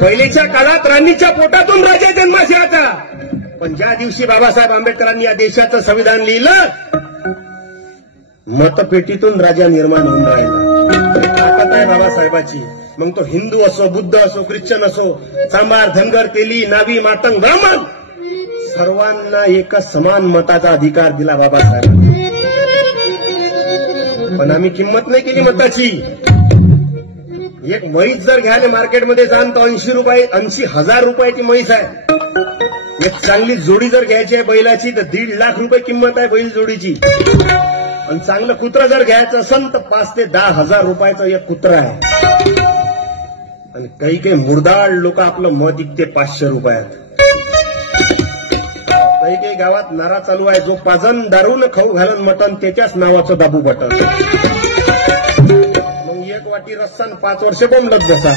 पहिलेच्या काळात राणीच्या पोटातून राजा जन्माशयाचा, पण ज्या दिवशी बाबासाहेब आंबेडकरांनी या देशाचं संविधान लिहिलं, मतपेटीतून राजा निर्माण होऊन राहिला. ताकद आहे बाबासाहेबाची. मग तो हिंदू असो, बुद्ध असो, ख्रिश्चन असो, चांभार, धनगर, तेली, नावी, मातंग, ब्राह्मण, सर्वांना एकच समान मताचा अधिकार दिला बाबासाहेबांनी. पण आम्ही किंमत नाही केली मताची. एक म्हैस जर घ्यायला मार्केटमध्ये जाण तर 80,000 रुपयाची म्हैस आहे. एक चांगली जोडी जर घ्यायची आहे बैलाची तर 1.5 लाख रुपये किंमत आहे बैल जोडीची. आणि चांगलं कुत्रं जर घ्यायचं असेल तर 5 ते 10 हजार रुपयाचं एक कुत्रं आहे. आणि काही मुर्दाळ लोक आपलं मत विकते 500 रुपयात. काही गावात नारा चालू आहे, जो पाजन दारून खाऊ घालन मटन त्याच्याच नावाचं दाबू बटन. मग एक वाटी रस्सा 5 वर्ष बोंबलत बसा.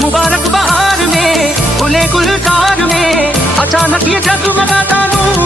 मुबारक बहार में खुले गुलकार में अचानक ये जगमगाता नूर